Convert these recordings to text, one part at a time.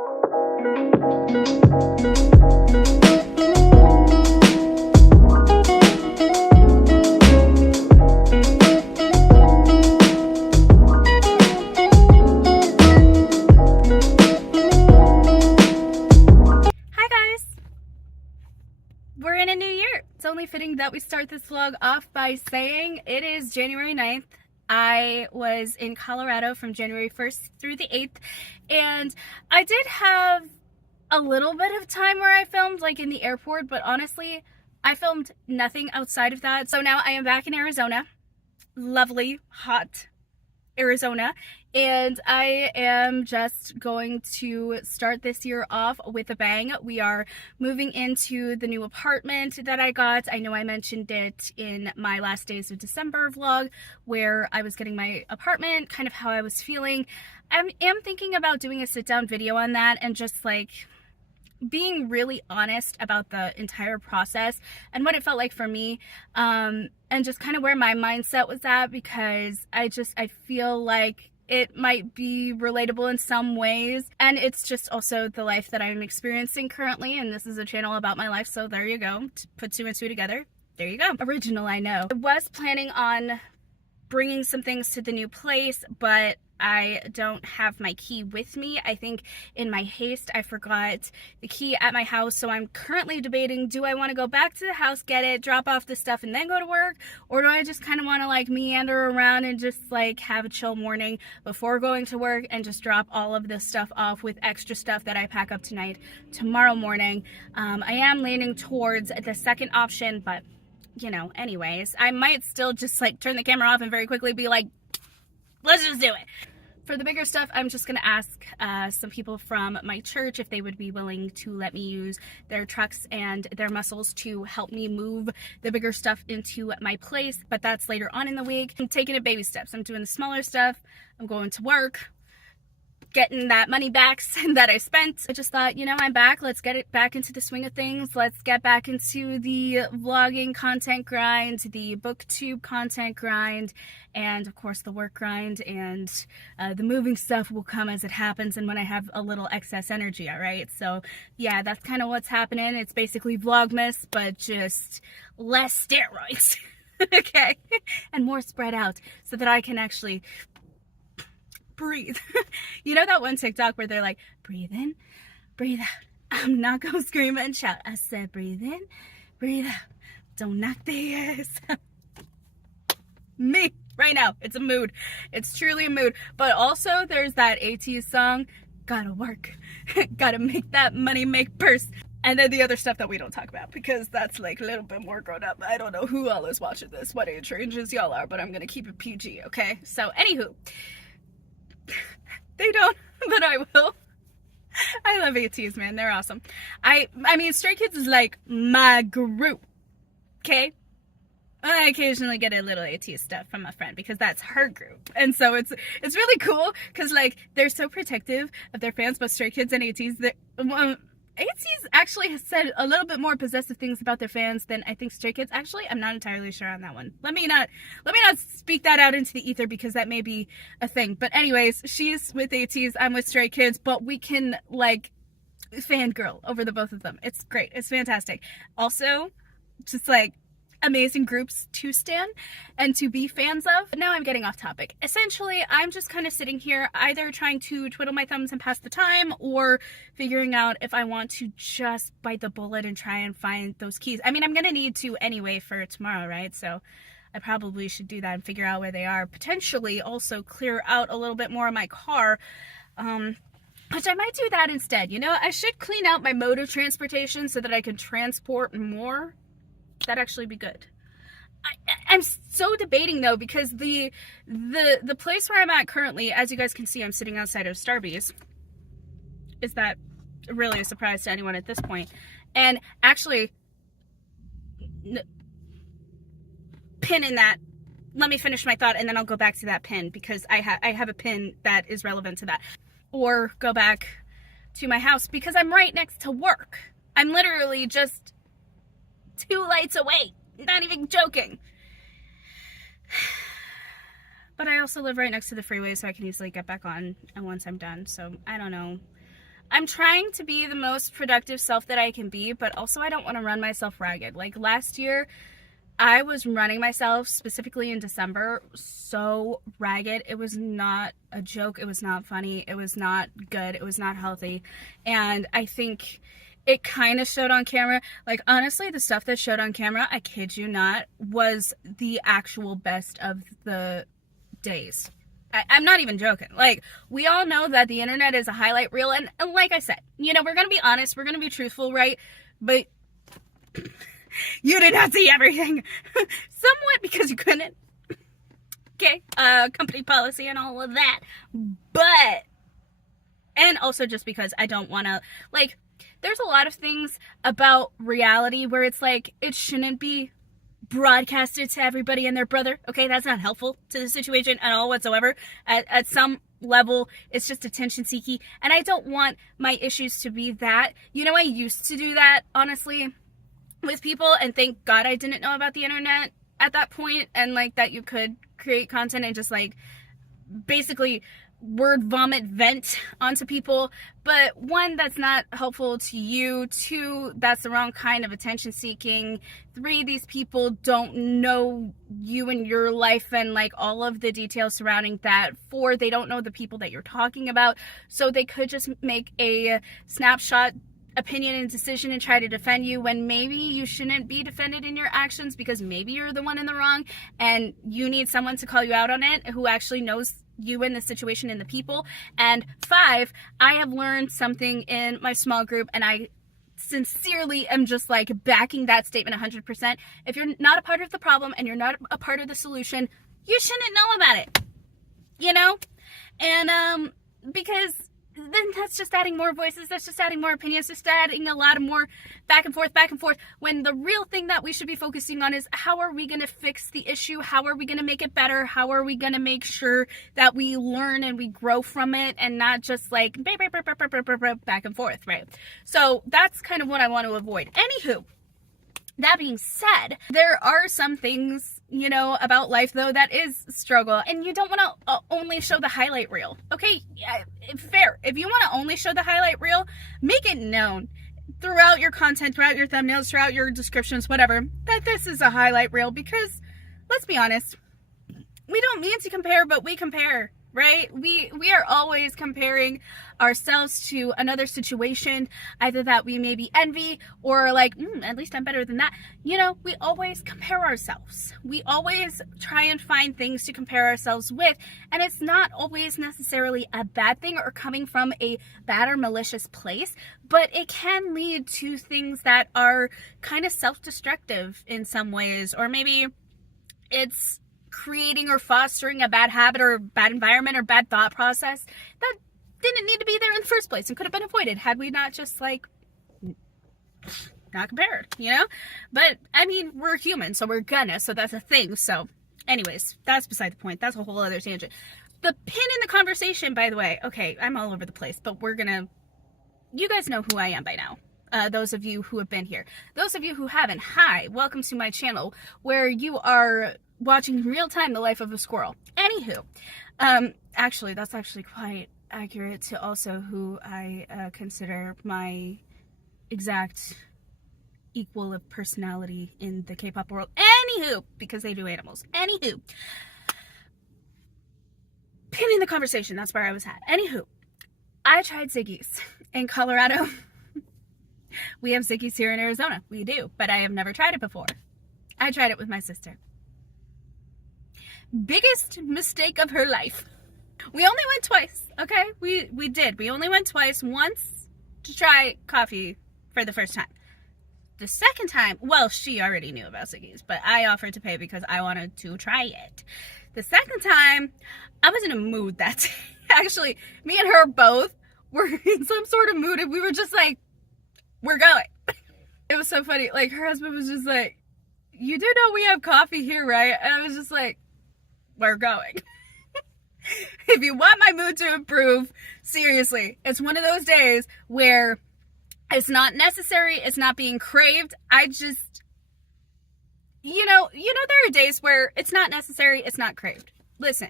We're in a new year. It's only fitting that we start this vlog off by saying it is January 9th. I was in Colorado from January 1st through the 8th, and I did have a little bit of time where I filmed, like in the airport, but honestly, I filmed nothing outside of that. So now I am back in Arizona, lovely, hot Arizona, and I am just going to start this year off with a bang. We are moving into the new apartment that I got. I know I mentioned it in my last days of December vlog where I was getting my apartment, kind of how I was feeling. I am thinking about doing a sit-down video on that and just like being really honest about the entire process and what it felt like for me, and just kind of where my mindset was at, because I feel like it might be relatable in some ways, and it's just also the life that I'm experiencing currently, and this is a channel about my life, so there you go. Put two and two together, there you go. Original, I know. I was planning on bringing some things to the new place, but I don't have my key with me. I think in my haste I forgot the key at my house, so I'm currently debating, do I want to go back to the house, get it, drop off the stuff, and then go to work, or do I just kind of want to like meander around and just like have a chill morning before going to work and just drop all of this stuff off with extra stuff that I pack up tonight, tomorrow morning. I am leaning towards the second option, but you know, anyways, I might still just like turn the camera off and very quickly be like, let's just do it. For the bigger stuff, I'm just gonna ask some people from my church if they would be willing to let me use their trucks and their muscles to help me move the bigger stuff into my place, but that's later on in the week. I'm taking it baby steps. I'm doing the smaller stuff. I'm going to work, getting that money back that I spent. I just thought, you know, I'm back. Let's get it back into the swing of things. Let's get back into the vlogging content grind, the booktube content grind, and of course the work grind, and the moving stuff will come as it happens and when I have a little excess energy, all right? So yeah, that's kind of what's happening. It's basically vlogmas, but just less steroids, okay? And more spread out so that I can actually breathe. You know that one TikTok where they're like, breathe in, breathe out. I'm not gonna scream and shout. I said breathe in, breathe out. Don't knock the ass. Me right now. It's a mood. It's truly a mood. But also there's that AT song, gotta work, gotta make that money make purse. And then the other stuff that we don't talk about because that's like a little bit more grown up. I don't know who all is watching this, what age ranges y'all are, but I'm gonna keep it PG, okay? So anywho, they don't, but I will. I love ATs, man. They're awesome. I mean, Stray Kids is like my group, okay? I occasionally get a little AT stuff from a friend because that's her group. And so it's really cool because like they're so protective of their fans, but Stray Kids and ATs, ATs actually has said a little bit more possessive things about their fans than I think Stray Kids. Actually, I'm not entirely sure on that one. Let me not speak that out into the ether because that may be a thing. But anyways, she's with ATs, I'm with Stray Kids, but we can like fangirl over the both of them. It's great. It's fantastic. Also, just like amazing groups to stan and to be fans of. But now I'm getting off topic. Essentially, I'm just kind of sitting here either trying to twiddle my thumbs and pass the time or figuring out if I want to just bite the bullet and try and find those keys. I mean, I'm gonna need to anyway for tomorrow, right? So I probably should do that and figure out where they are. Potentially also clear out a little bit more of my car, which I might do that instead. You know, I should clean out my mode of transportation so that I can transport more. That'd actually be good. I'm so debating though, because the place where I'm at currently, as you guys can see, I'm sitting outside of Starbucks. Is that really a surprise to anyone at this point? And actually, pin in that. Let me finish my thought and then I'll go back to that pin because I have a pin that is relevant to that. Or go back to my house because I'm right next to work. I'm literally just 2 lights away. Not even joking. But I also live right next to the freeway, so I can easily get back on once I'm done. So I don't know. I'm trying to be the most productive self that I can be, but also I don't want to run myself ragged. Like last year, I was running myself, specifically in December, so ragged. It was not a joke. It was not funny. It was not good. It was not healthy. And I think it kind of showed on camera. Like, honestly, the stuff that showed on camera, I kid you not, was the actual best of the days. I'm not even joking. Like, we all know that the internet is a highlight reel. And like I said, you know, we're going to be honest. We're going to be truthful, right? But you did not see everything. Somewhat because you couldn't. Okay. Company policy and all of that. But, and also just because I don't want to, like, there's a lot of things about reality where it's like, it shouldn't be broadcasted to everybody and their brother. Okay, that's not helpful to the situation at all whatsoever. At some level, it's just attention seeking, and I don't want my issues to be that. You know, I used to do that, honestly, with people, and thank God I didn't know about the internet at that point, and like that you could create content and just like basically word vomit vent onto people. But one, that's not helpful to you. Two, that's the wrong kind of attention seeking. Three, these people don't know you and your life and like all of the details surrounding that. Four, they don't know the people that you're talking about, so they could just make a snapshot opinion and decision and try to defend you when maybe you shouldn't be defended in your actions, because maybe you're the one in the wrong and you need someone to call you out on it who actually knows you in the situation and the people. And five, I have learned something in my small group, and I sincerely am just like backing that statement 100%. If you're not a part of the problem and you're not a part of the solution, you shouldn't know about it, you know? And because then that's just adding more voices, that's just adding more opinions, just adding a lot of more back and forth, when the real thing that we should be focusing on is how are we going to fix the issue? How are we going to make it better? How are we going to make sure that we learn and we grow from it, and not just like back and forth, right? So that's kind of what I want to avoid. Anywho, that being said, there are some things, you know, about life though that is struggle, and you don't want to only show the highlight reel. Okay, yeah, fair. If you want to only show the highlight reel, make it known throughout your content, throughout your thumbnails, throughout your descriptions, whatever, that this is a highlight reel, because let's be honest, we don't mean to compare, but we compare, right? We are always comparing ourselves to another situation, either that we maybe envy or like, at least I'm better than that. You know, we always compare ourselves. We always try and find things to compare ourselves with, and it's not always necessarily a bad thing or coming from a bad or malicious place, but it can lead to things that are kind of self-destructive in some ways, or maybe it's creating or fostering a bad habit or bad environment or bad thought process that didn't need to be there in the first place and could have been avoided had we not just like not compared, you know? But I mean, we're human, so we're gonna, so that's a thing. So anyways, that's beside the point. That's a whole other tangent. The pin in the conversation, by the way, okay, I'm all over the place, but you guys know who I am by now. Those of you who have been here. Those of you who haven't, hi, welcome to my channel where you are watching in real time the life of a squirrel. Anywho, actually, that's actually quite accurate to also who I consider my exact equal of personality in the K-pop world. Anywho, because they do animals. Anywho, pin in the conversation, that's where I was at. Anywho, I tried Ziggy's in Colorado. We have Ziggy's here in Arizona. We do, but I have never tried it before. I tried it with my sister. Biggest mistake of her life. We only went twice, okay? We did. We only went twice. Once to try coffee for the first time. The second time, well, she already knew about Ziggy's, but I offered to pay because I wanted to try it. The second time, I was in a mood that day. Actually, me and her both were in some sort of mood, and we were just like, we're going. It was so funny. Like, her husband was just like, you do know we have coffee here, right? And I was just like, we're going. If you want my mood to improve, seriously, it's one of those days where it's not necessary, it's not being craved. I just, you know, there are days where it's not necessary, it's not craved. Listen,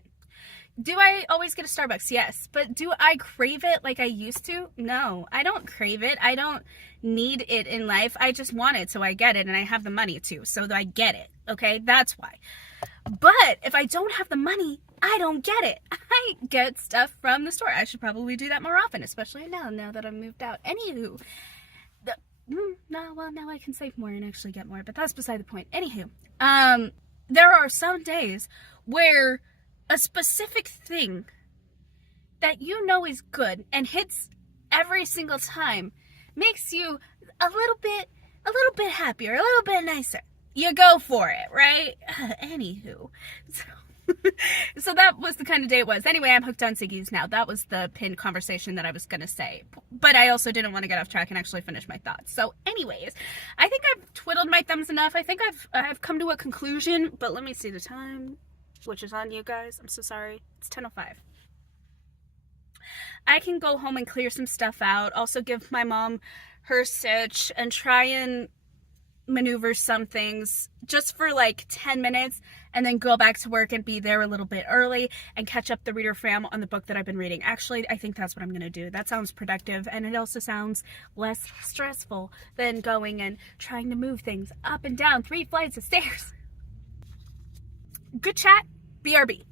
Do I always get a Starbucks? Yes. But do I crave it like I used to? No, I don't crave it. I don't need it in life. I just want it, so I get it, and I have the money to, so I get it. Okay, that's why. But if I don't have the money, I don't get it. I get stuff from the store. I should probably do that more often, especially now that I've moved out. Anywho, now I can save more and actually get more, but that's beside the point. Anywho, there are some days where a specific thing that you know is good and hits every single time makes you a little bit happier, a little bit nicer. You go for it, right? Anywho, so that was the kind of day it was. Anyway, I'm hooked on Ziggy's now. That was the pinned conversation that I was going to say. But I also didn't want to get off track and actually finish my thoughts. So anyways, I think I've twiddled my thumbs enough. I think I've come to a conclusion. But let me see the time, which is on you guys. I'm so sorry. It's 10:05. I can go home and clear some stuff out. Also give my mom her sitch and try and maneuver some things just for like 10 minutes and then go back to work and be there a little bit early and catch up the reader fam on the book that I've been reading. Actually, I think that's what I'm going to do. That sounds productive, and it also sounds less stressful than going and trying to move things up and down 3 flights of stairs. Good chat. BRB.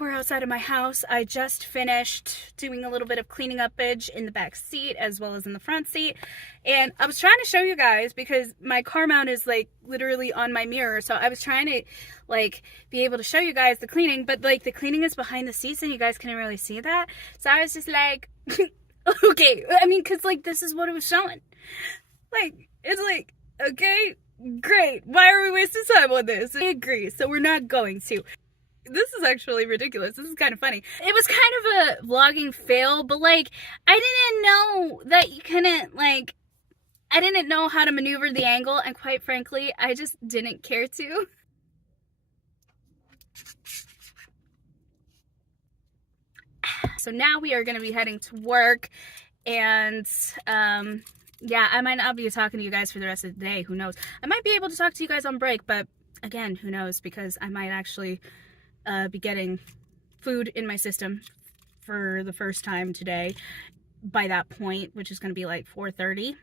We're outside of my house. I just finished doing a little bit of cleaning up-age in the back seat as well as in the front seat, and I was trying to show you guys because my car mount is like literally on my mirror, so I was trying to like be able to show you guys the cleaning, but like the cleaning is behind the seats and you guys couldn't really see that, so I was just like okay, I mean, because like this is what it was showing. Like it's like, okay, great, why are we wasting time on this? I agree, so we're not going to. This is actually ridiculous. This is kind of funny. It was kind of a vlogging fail, but like, I didn't know that you couldn't, like, I didn't know how to maneuver the angle, and quite frankly, I just didn't care to. So now we are going to be heading to work, and, yeah, I might not be talking to you guys for the rest of the day. Who knows? I might be able to talk to you guys on break, but again, who knows? Because I might actually be getting food in my system for the first time today by that point, which is going to be like 4:30.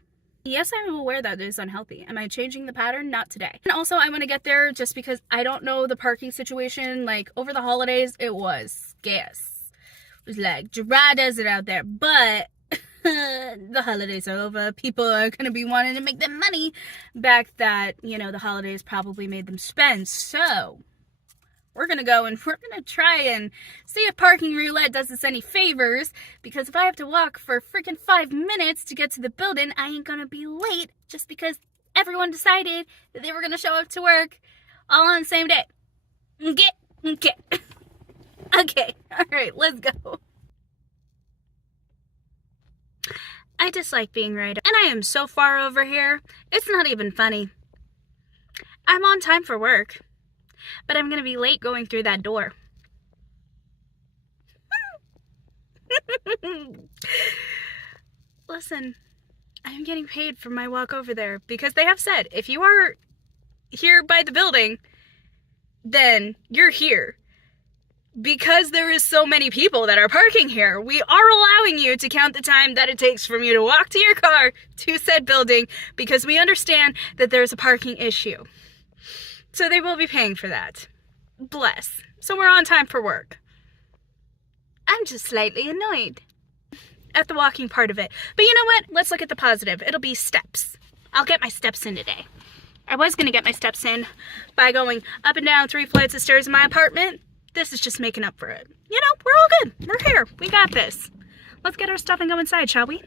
Yes, I'm aware that it is unhealthy. Am I changing the pattern? Not today. And also, I want to get there just because I don't know the parking situation. Like, over the holidays, it was scarce. It was like dry desert out there, but the holidays are over. People are going to be wanting to make their money back that, you know, the holidays probably made them spend. So we're going to go and we're going to try and see if parking roulette does us any favors, because if I have to walk for freaking 5 minutes to get to the building, I ain't going to be late just because everyone decided that they were going to show up to work all on the same day. Okay. Okay, all right, let's go. I dislike being right, and I am so far over here, it's not even funny. I'm on time for work, but I'm gonna be late going through that door. Listen, I'm getting paid for my walk over there because they have said if you are here by the building, then you're here. Because there is so many people that are parking here, we are allowing you to count the time that it takes from you to walk to your car to said building because we understand that there's a parking issue. So they will be paying for that. Bless. So we're on time for work. I'm just slightly annoyed at the walking part of it. But you know what? Let's look at the positive. It'll be steps. I'll get my steps in today. I was going to get my steps in by going up and down 3 flights of stairs in my apartment. This is just making up for it. You know, we're all good. We're here. We got this. Let's get our stuff and go inside, shall we?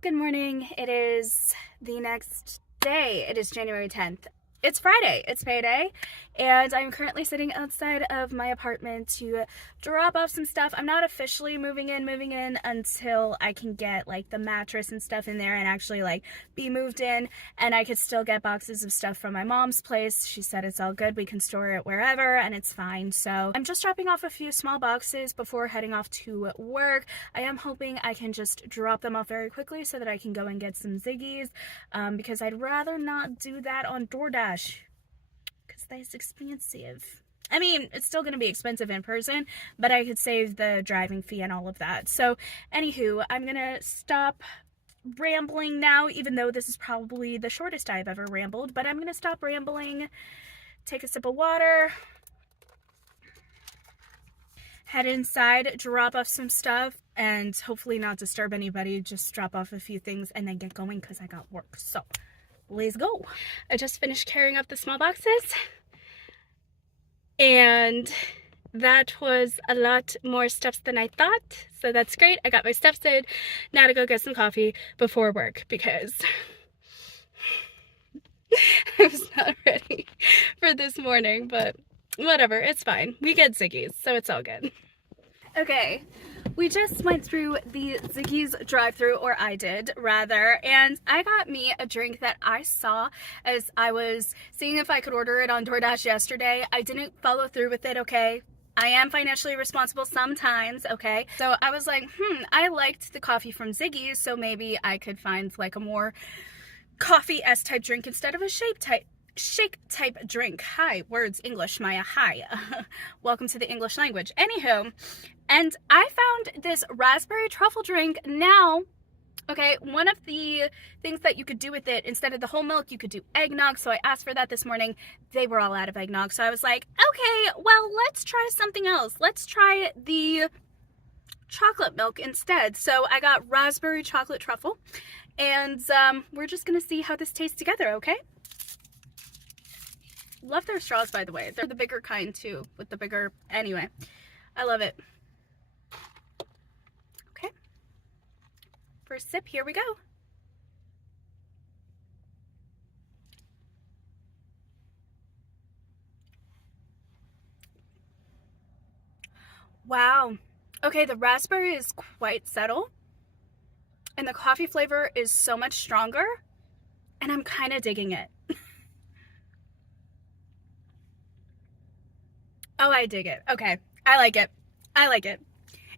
Good morning. It is the next day. It is January 10th. It's Friday. It's payday. And I'm currently sitting outside of my apartment to drop off some stuff. I'm not officially moving in until I can get like the mattress and stuff in there and actually like be moved in, and I could still get boxes of stuff from my mom's place. She said it's all good. We can store it wherever and it's fine. So I'm just dropping off a few small boxes before heading off to work. I am hoping I can just drop them off very quickly so that I can go and get some Ziggies because I'd rather not do that on DoorDash. That's expensive. I mean, it's still going to be expensive in person, but I could save the driving fee and all of that. So, anywho, I'm going to stop rambling now, even though this is probably the shortest I've ever rambled, but I'm going to stop rambling, take a sip of water, head inside, drop off some stuff, and hopefully not disturb anybody, just drop off a few things and then get going because I got work. So, let's go. I just finished carrying up the small boxes and that was a lot more steps than I thought, so that's great. I got my steps in. Now to go get some coffee before work because I was not ready for this morning, but whatever, it's fine. We get Ziggies, so it's all good. Okay, we just went through the Ziggy's drive-thru, or I did rather, and I got me a drink that I saw as I was seeing if I could order it on DoorDash yesterday. I didn't follow through with it, okay? I am financially responsible sometimes, okay? So I was like, I liked the coffee from Ziggy's, so maybe I could find like a more coffee-esque type drink instead of a shake type drink. Hi, words, English, Maya, hi. Welcome to the English language. Anywho, and I found this raspberry truffle drink. Now, okay, one of the things that you could do with it, instead of the whole milk, you could do eggnog. So I asked for that this morning. They were all out of eggnog. So I was like, okay, well, let's try something else. Let's try the chocolate milk instead. So I got raspberry chocolate truffle. And we're just going to see how this tastes together, okay? Love their straws, by the way. They're the bigger kind, too, with the bigger... Anyway, I love it. Okay. First sip, here we go. Wow. Okay, the raspberry is quite subtle. And the coffee flavor is so much stronger. And I'm kind of digging it. Oh, I dig it. Okay. I like it. I like it.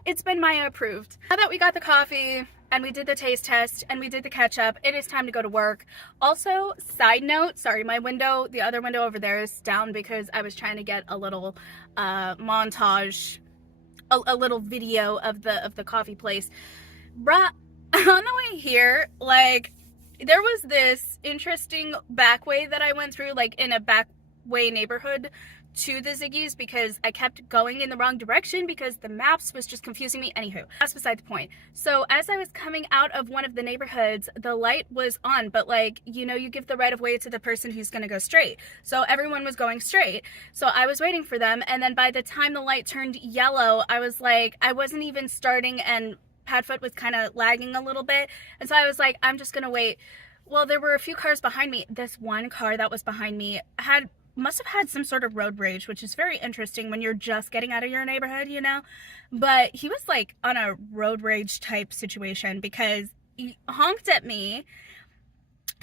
It's been Maya approved. Now that we got the coffee and we did the taste test and we did the ketchup, it is time to go to work. Also, side note, sorry, my window, the other window over there is down because I was trying to get a little montage, a little video of the coffee place. Bruh, on the way here, like, there was this interesting back way that I went through, like in a back way neighborhood to the Ziggy's because I kept going in the wrong direction because the maps was just confusing me. Anywho, that's beside the point. So as I was coming out of one of the neighborhoods, the light was on, but like, you know, you give the right of way to the person who's gonna go straight. So everyone was going straight. So I was waiting for them, and then by the time the light turned yellow, I was like, I wasn't even starting, and Padfoot was kind of lagging a little bit. And so I was like, I'm just gonna wait. Well, there were a few cars behind me. This one car that was behind me had must have had some sort of road rage, which is very interesting when you're just getting out of your neighborhood, you know? But he was like on a road rage type situation because he honked at me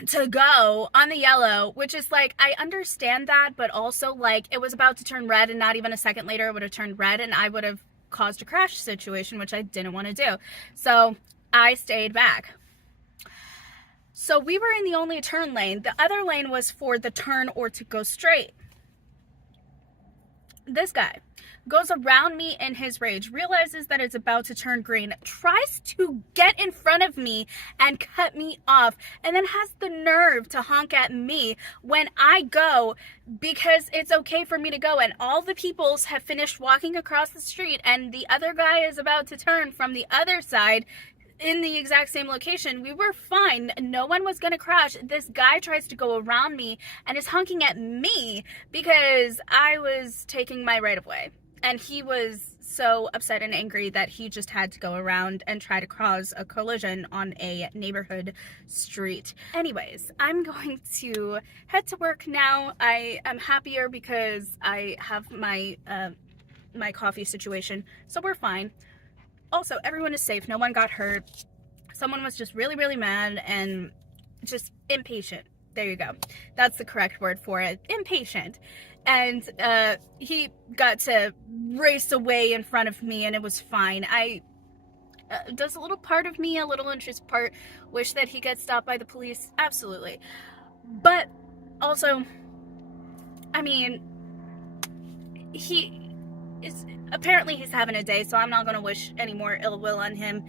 to go on the yellow, which is like, I understand that, but also like it was about to turn red and not even a second later it would have turned red and I would have caused a crash situation, which I didn't want to do. So I stayed back. So we were in the only turn lane. The other lane was for the turn or to go straight. This guy goes around me in his rage, realizes that it's about to turn green, tries to get in front of me and cut me off, and then has the nerve to honk at me when I go because it's okay for me to go, and all the peoples have finished walking across the street and the other guy is about to turn from the other side in the exact same location. We were fine. No one was gonna crash. This guy tries to go around me and is honking at me because I was taking my right of way. And he was so upset and angry that he just had to go around and try to cause a collision on a neighborhood street. Anyways, I'm going to head to work now. I am happier because I have my my coffee situation, so we're fine. Also, everyone is safe. No one got hurt. Someone was just really, really mad and just impatient. There you go. That's the correct word for it. Impatient. And he got to race away in front of me and it was fine. Does a little part of me, a little interested part, wish that he gets stopped by the police? Absolutely. But also, I mean, apparently he's having a day, so I'm not going to wish any more ill will on him.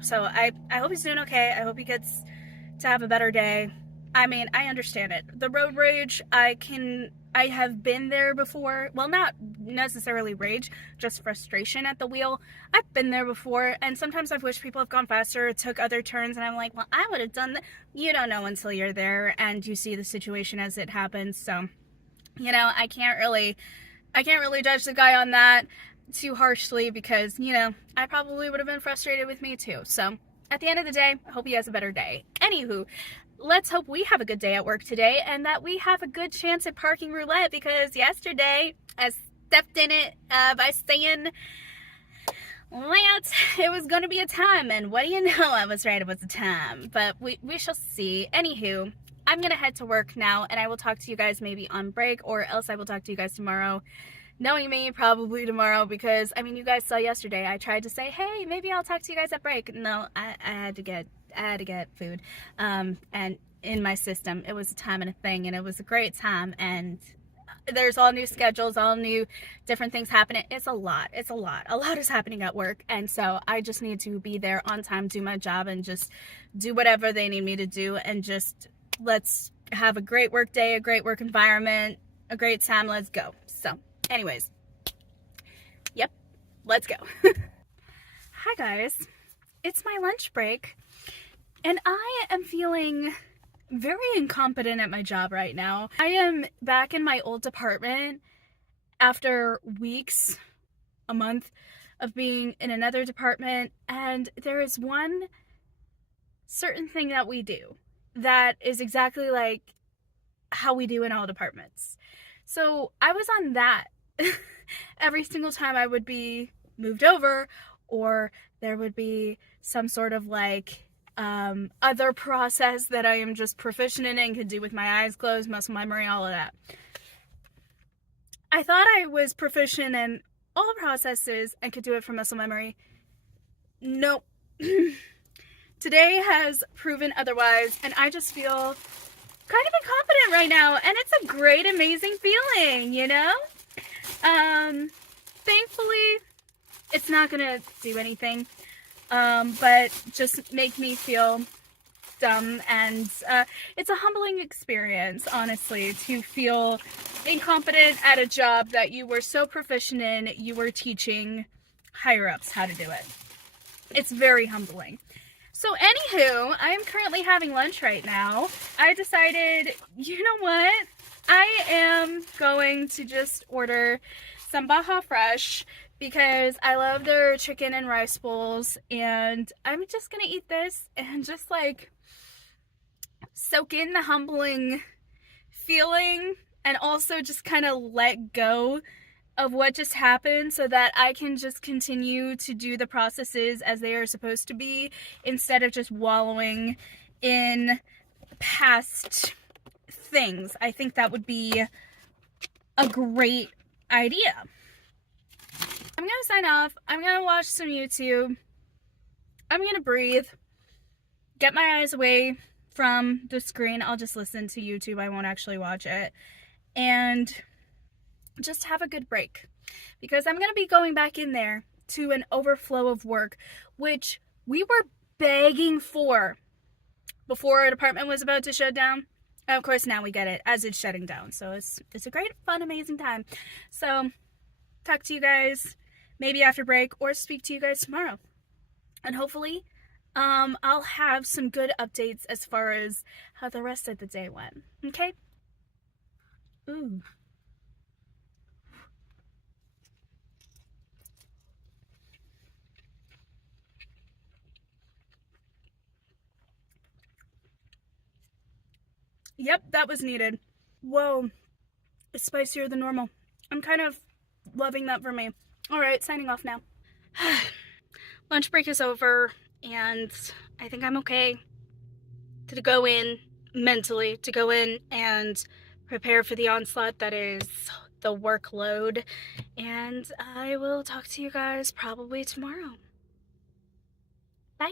So I hope he's doing okay. I hope he gets to have a better day. I mean, I understand it. The road rage, I have been there before. Well, not necessarily rage, just frustration at the wheel. I've been there before, and sometimes I've wished people have gone faster, took other turns, and I'm like, well, I would have done that. You don't know until you're there and you see the situation as it happens. So, you know, I can't really judge the guy on that too harshly because, you know, I probably would have been frustrated with me too. So at the end of the day, I hope he has a better day. Anywho, let's hope we have a good day at work today and that we have a good chance at parking roulette because yesterday I stepped in it by saying that it was going to be a time, and what do you know, I was right, it was a time. But we shall see. Anywho, I'm going to head to work now, and I will talk to you guys maybe on break, or else I will talk to you guys tomorrow. Knowing me, probably tomorrow, because, I mean, you guys saw yesterday, I tried to say, hey, maybe I'll talk to you guys at break. No, I had to get food, and in my system, it was a time and a thing, and it was a great time, and there's all new schedules, all new different things happening. It's a lot is happening at work, and so I just need to be there on time, do my job, and just do whatever they need me to do, and just let's have a great work day, a great work environment, a great time. Let's go. So anyways, yep, let's go. Hi guys, it's my lunch break and I am feeling very incompetent at my job right now. I am back in my old department after weeks, a month of being in another department, and there is one certain thing that we do that is exactly like how we do in all departments. So I was on that every single time I would be moved over, or there would be some sort of like other process that I am just proficient in and could do with my eyes closed, muscle memory, all of that. I thought I was proficient in all processes and could do it from muscle memory. Nope. Today has proven otherwise, and I just feel kind of incompetent right now, and it's a great, amazing feeling, you know? Thankfully, it's not gonna do anything, but just make me feel dumb, and it's a humbling experience, honestly, to feel incompetent at a job that you were so proficient in, you were teaching higher-ups how to do it. It's very humbling. So anywho, I am currently having lunch right now. I decided, you know what? I am going to just order some Baja Fresh because I love their chicken and rice bowls, and I'm just gonna eat this and just like soak in the humbling feeling and also just kind of let go of what just happened so that I can just continue to do the processes as they are supposed to be instead of just wallowing in past things. I think that would be a great idea. I'm gonna sign off. I'm gonna watch some YouTube. I'm gonna breathe. Get my eyes away from the screen. I'll just listen to YouTube. I won't actually watch it. And just have a good break. Because I'm gonna be going back in there to an overflow of work, which we were begging for before our department was about to shut down. And of course now we get it as it's shutting down. So it's a great, fun, amazing time. So talk to you guys maybe after break or speak to you guys tomorrow. And hopefully I'll have some good updates as far as how the rest of the day went. Okay? Ooh. Yep, that was needed. Whoa, it's spicier than normal. I'm kind of loving that for me. All right, signing off now. Lunch break is over, and I think I'm okay to go in mentally, to go in and prepare for the onslaught that is the workload. And I will talk to you guys probably tomorrow. Bye.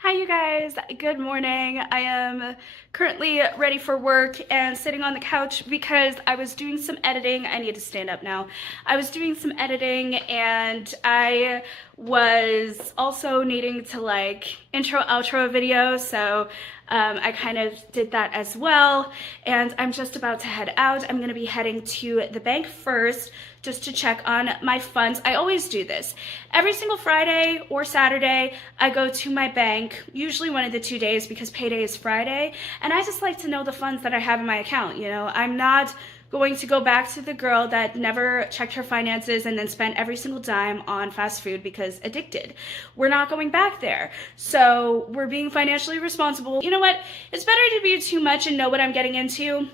Hi you guys, good morning. I am currently ready for work and sitting on the couch because I was doing some editing. I need to stand up now. I was doing some editing and I was also needing to like intro outro a video, so I kind of did that as well, and I'm just about to head out. I'm gonna be heading to the bank first just to check on my funds. I always do this. Every single Friday or Saturday, I go to my bank, usually one of the 2 days because payday is Friday, and I just like to know the funds that I have in my account, you know? I'm not going to go back to the girl that never checked her finances and then spent every single dime on fast food because addicted. We're not going back there. So we're being financially responsible. You know what? It's better to be too much and know what I'm getting into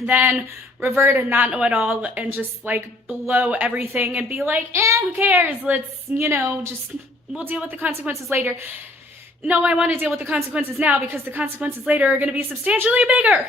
than revert and not know it all and just like blow everything and be like, who cares? Let's, you know, just, we'll deal with the consequences later. No, I want to deal with the consequences now because the consequences later are going to be substantially bigger.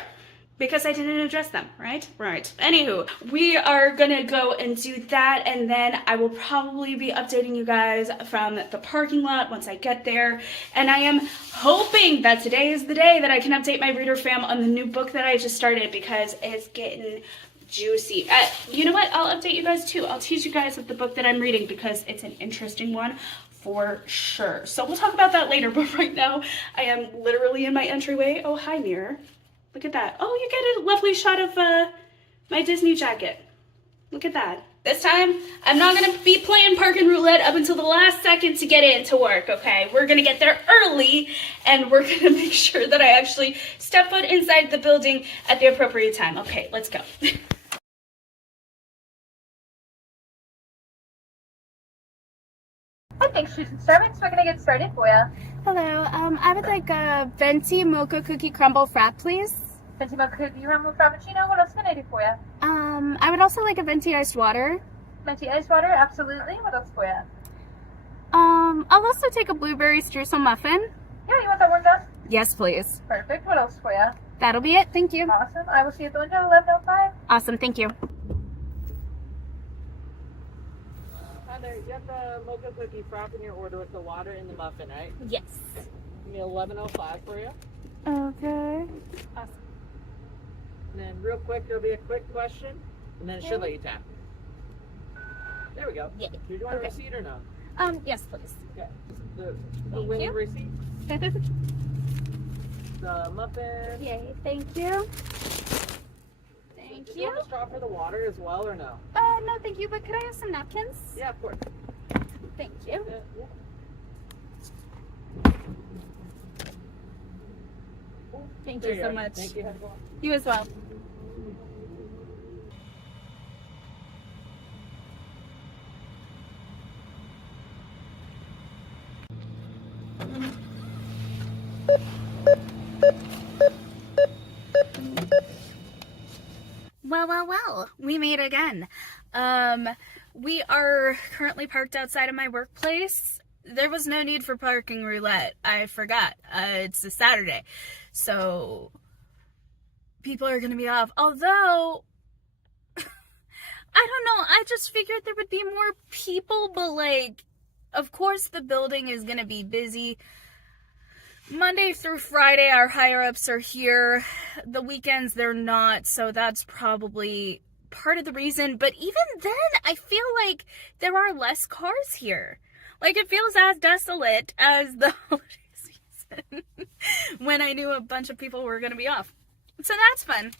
Because I didn't address them, right? Right. Anywho, we are gonna go and do that, and then I will probably be updating you guys from the parking lot once I get there. And I am hoping that today is the day that I can update my reader fam on the new book that I just started because it's getting juicy. You know what? I'll update you guys too. I'll teach you guys of the book that I'm reading because it's an interesting one for sure. So we'll talk about that later, but right now I am literally in my entryway. Oh, hi, mirror. Look at that. Oh, you get a lovely shot of my Disney jacket. Look at that. This time, I'm not going to be playing parking roulette up until the last second to get into work, okay? We're going to get there early, and we're going to make sure that I actually step foot inside the building at the appropriate time. Okay, let's go. Hi, thanks for choosing Starbucks. We're going to get started for you. Hello, I would like a venti mocha cookie crumble frap, please. Venti mocha cookie crumble frappuccino. What else can I do for you? I would also like a venti iced water. Venti iced water, absolutely. What else for you? I'll also take a blueberry streusel muffin. Yeah, you want that one done? Yes, please. Perfect. What else for you? That'll be it. Thank you. Awesome. I will see you at the window, 11:05. Awesome. Thank you. Hi there, you have the mocha cookie frap in your order with the water and the muffin, right? Yes. Give me 11:05 for you. Okay. Awesome. And then real quick, there'll be a quick question, and then it should let you tap. There we go. Yay. Do you want a receipt or no? Yes, please. Okay. The Thank winning you. receipt, the muffin. Yay. Thank you. Thank Do you you. want a straw for the water as well or no? No, thank you. But could I have some napkins? Yeah, of course. Thank you. Yeah. Thank There you so are. much. Thank you. Have a good one. You as well. Well, we made it again. We are currently parked outside of my workplace. There was no need for parking roulette. I forgot. It's a Saturday. So, people are going to be off. Although, I don't know. I just figured there would be more people, but like, of course the building is going to be busy. Monday through Friday, our higher-ups are here. The weekends, they're not, so that's probably part of the reason. But even then, I feel like there are less cars here. Like, it feels as desolate as the holiday season when I knew a bunch of people were going to be off. So that's fun.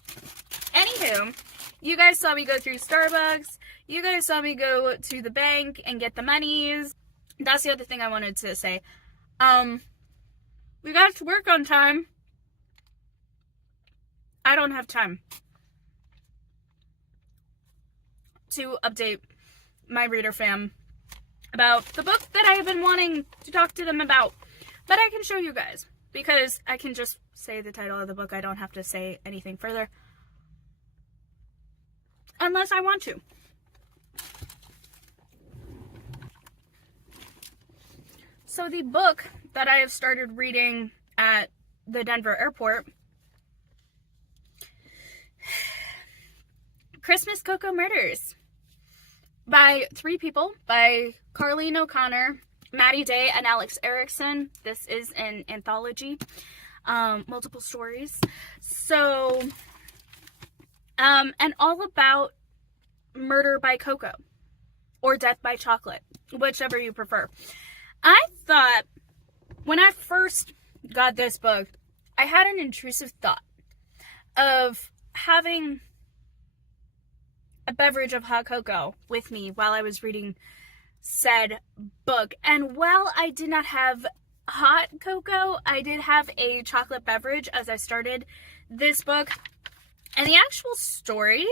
Anywho, you guys saw me go through Starbucks. You guys saw me go to the bank and get the monies. That's the other thing I wanted to say. We got to work on time. I don't have time to update my reader fam about the book that I have been wanting to talk to them about. But I can show you guys, because I can just say the title of the book. I don't have to say anything further. Unless I want to. So the book that I have started reading at the Denver airport, Christmas Cocoa Murders, by 3 people, by Carleen O'Connor, Maddie Day, and Alex Erickson. This is an anthology, multiple stories. So, and all about murder by cocoa, or death by chocolate, whichever you prefer. I thought, when I first got this book, I had an intrusive thought of having a beverage of hot cocoa with me while I was reading said book. And while I did not have hot cocoa, I did have a chocolate beverage as I started this book. And the actual story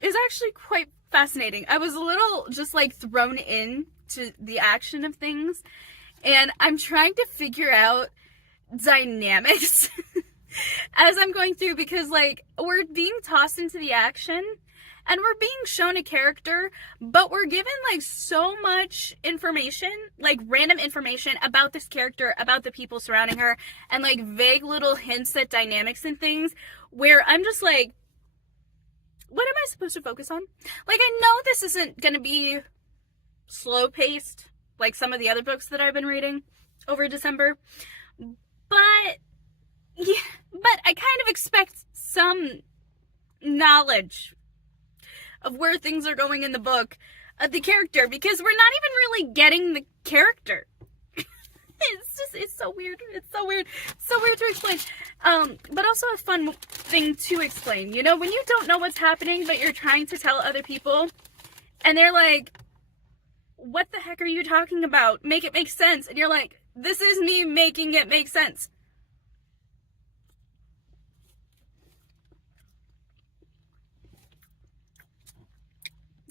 is actually quite fascinating. I was a little just like thrown in to the action of things, and I'm trying to figure out dynamics as I'm going through, because like we're being tossed into the action and we're being shown a character, but we're given like so much information, like random information about this character, about the people surrounding her, and like vague little hints at dynamics and things where I'm just like, what am I supposed to focus on? Like, I know this isn't gonna be slow paced like some of the other books that I've been reading over December, but yeah, but I kind of expect some knowledge of where things are going in the book of the character, because we're not even really getting the character. It's so weird. It's so weird to explain. But also a fun thing to explain. You know, when you don't know what's happening, but you're trying to tell other people, and they're like, what the heck are you talking about? Make it make sense. And you're like, this is me making it make sense.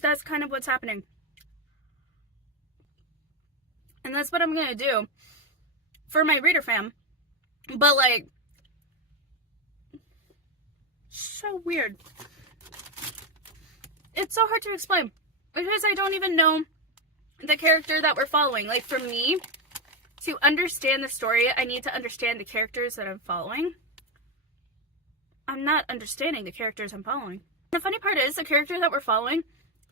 That's kind of what's happening. And that's what I'm going to do for my reader fam. But like, so weird. It's so hard to explain, because I don't even know the character that we're following. Like, for me to understand the story, I need to understand the characters that I'm following. I'm not understanding the characters I'm following. The funny part is, the character that we're following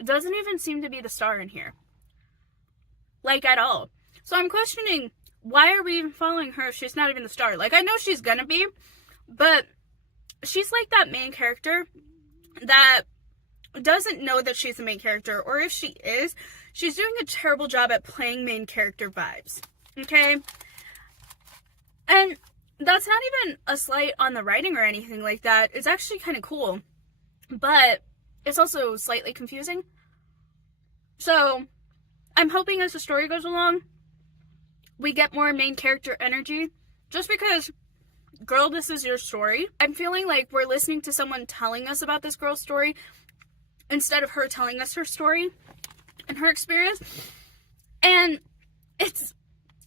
doesn't even seem to be the star in here. Like, at all. So I'm questioning, why are we even following her if she's not even the star? Like, I know she's gonna be, but she's like that main character that doesn't know that she's the main character, or if she is, she's doing a terrible job at playing main character vibes. Okay? And that's not even a slight on the writing or anything like that. It's actually kind of cool, but it's also slightly confusing. So I'm hoping as the story goes along, we get more main character energy, just because, girl, this is your story. I'm feeling like we're listening to someone telling us about this girl's story instead of her telling us her story and her experience. And it's,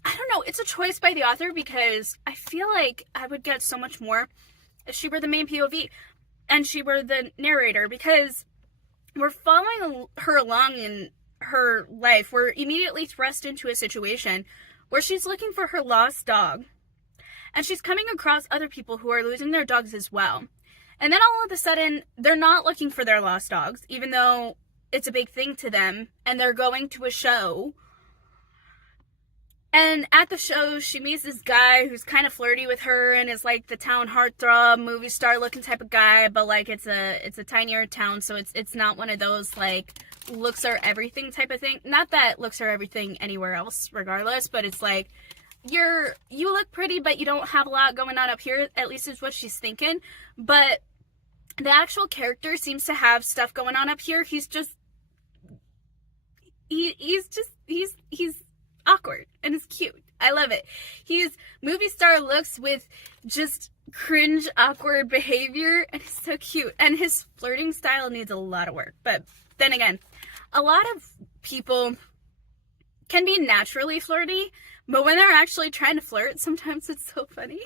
I don't know, it's a choice by the author, because I feel like I would get so much more if she were the main POV. and she were the narrator, because we're following her along in her life. We're immediately thrust into a situation where she's looking for her lost dog, and she's coming across other people who are losing their dogs as well. And then all of a sudden, they're not looking for their lost dogs, even though it's a big thing to them, and they're going to a show. And at the show, she meets this guy who's kind of flirty with her and is like the town heartthrob, movie star looking type of guy, but like it's a tinier town, so it's not one of those like looks are everything type of thing. Not that looks are everything anywhere else, regardless, but it's like you look pretty, but you don't have a lot going on up here. At least is what she's thinking. But the actual character seems to have stuff going on up here. He's awkward and it's cute. I love it. He's movie star looks with just cringe, awkward behavior, and he's so cute. And his flirting style needs a lot of work. But then again, a lot of people can be naturally flirty, but when they're actually trying to flirt, sometimes it's so funny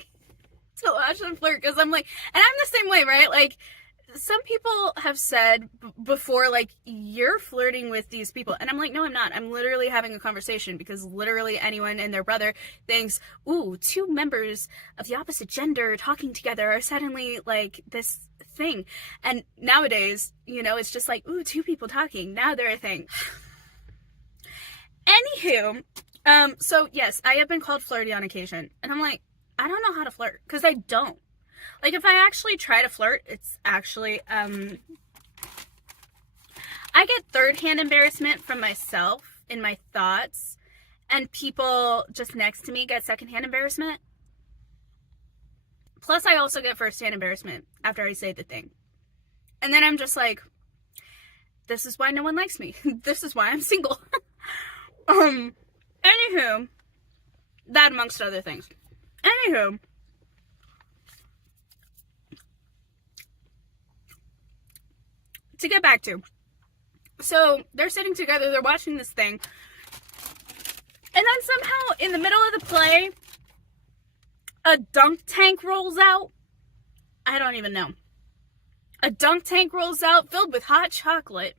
to watch them flirt, because I'm like, and I'm the same way, right? Like, some people have said before, like, you're flirting with these people. And I'm like, no, I'm not. I'm literally having a conversation, because literally anyone and their brother thinks, ooh, two members of the opposite gender talking together are suddenly, like, this thing. And nowadays, you know, it's just like, ooh, two people talking. Now they're a thing. Anywho, so yes, I have been called flirty on occasion. And I'm like, I don't know how to flirt, because I don't. Like, if I actually try to flirt, it's actually, I get third-hand embarrassment from myself in my thoughts, and people just next to me get second-hand embarrassment. Plus, I also get first-hand embarrassment after I say the thing. And then I'm just like, this is why no one likes me. This is why I'm single. Anywho, that amongst other things. Anywho, to get back to, so they're sitting together, they're watching this thing, and then somehow in the middle of the play, a dunk tank rolls out. I don't even know. A dunk tank rolls out filled with hot chocolate.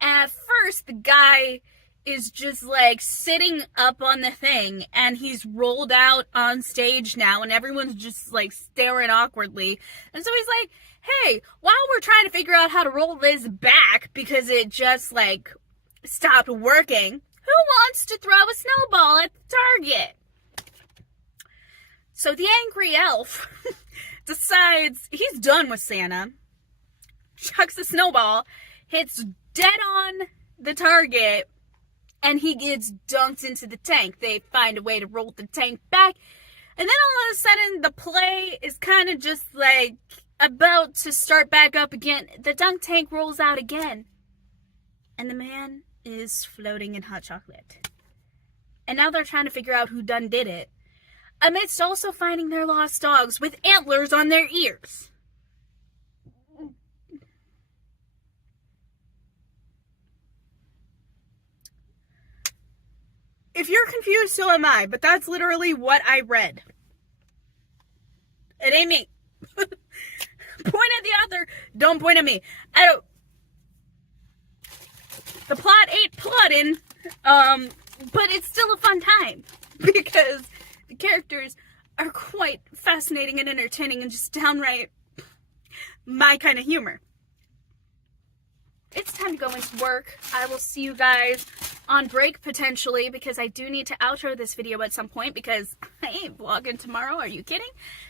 And at first, the guy is just like sitting up on the thing, and he's rolled out on stage now, and everyone's just like staring awkwardly. And so he's like, hey, while we're trying to figure out how to roll this back because it just like stopped working, who wants to throw a snowball at the target? So the angry elf decides he's done with Santa, chucks a snowball, hits dead on the target, and he gets dunked into the tank. They find a way to roll the tank back, and then all of a sudden the play is kind of just like about to start back up again. The dunk tank rolls out again, and the man is floating in hot chocolate. And now they're trying to figure out who done did it, amidst also finding their lost dogs with antlers on their ears. If you're confused, so am I, but that's literally what I read. It ain't me. Point at the author, don't point at me. The plot ain't plotting, but it's still a fun time, because the characters are quite fascinating and entertaining and just downright my kind of humor. It's time to go into work. I will see you guys on break potentially, because I do need to outro this video at some point, because I ain't vlogging tomorrow. Are you kidding?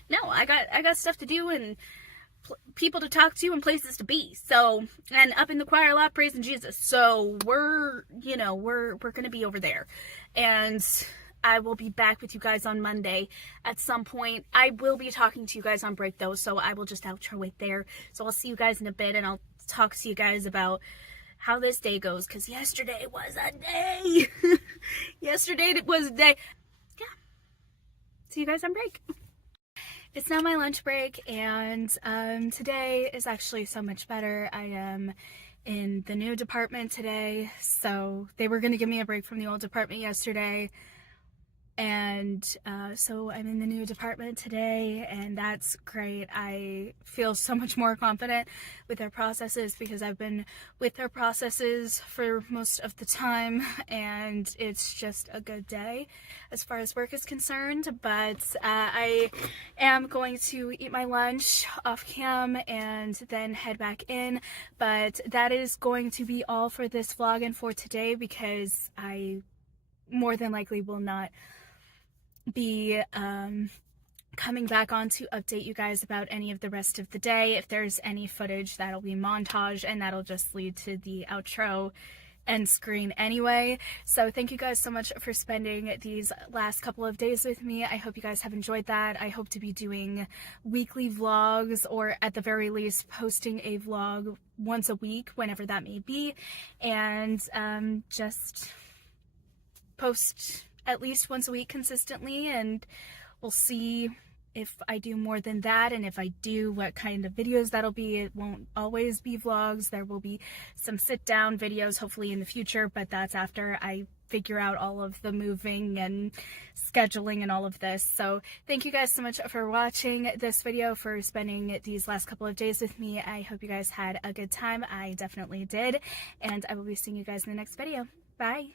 No, I got stuff to do and people to talk to and places to be. So, and up in the choir a lot praising Jesus. So we're gonna be over there, and I will be back with you guys on Monday at some point. I will be talking to you guys on break though, so I will just outro it there. So I'll see you guys in a bit, and I'll talk to you guys about how this day goes, because yesterday was a day. Yesterday was a day. Yeah. See you guys on break. It's now my lunch break, and today is actually so much better. I am in the new department today, so they were going to give me a break from the old department yesterday. And so I'm in the new department today, and that's great. I feel so much more confident with their processes because I've been with their processes for most of the time, and it's just a good day as far as work is concerned. But I am going to eat my lunch off cam and then head back in. But that is going to be all for this vlog and for today, because I more than likely will not be coming back on to update you guys about any of the rest of the day. If there's any footage, that'll be montage, and that'll just lead to the outro end screen anyway. So thank you guys so much for spending these last couple of days with me. I hope you guys have enjoyed that. I hope to be doing weekly vlogs, or at the very least posting a vlog once a week, whenever that may be, and just post at least once a week consistently, and we'll see if I do more than that, and if I do, what kind of videos that'll be. It won't always be vlogs. There will be some sit-down videos hopefully in the future, but that's after I figure out all of the moving and scheduling and all of this. So thank you guys so much for watching this video, for spending these last couple of days with me. I hope you guys had a good time. I definitely did, and I will be seeing you guys in the next video. Bye!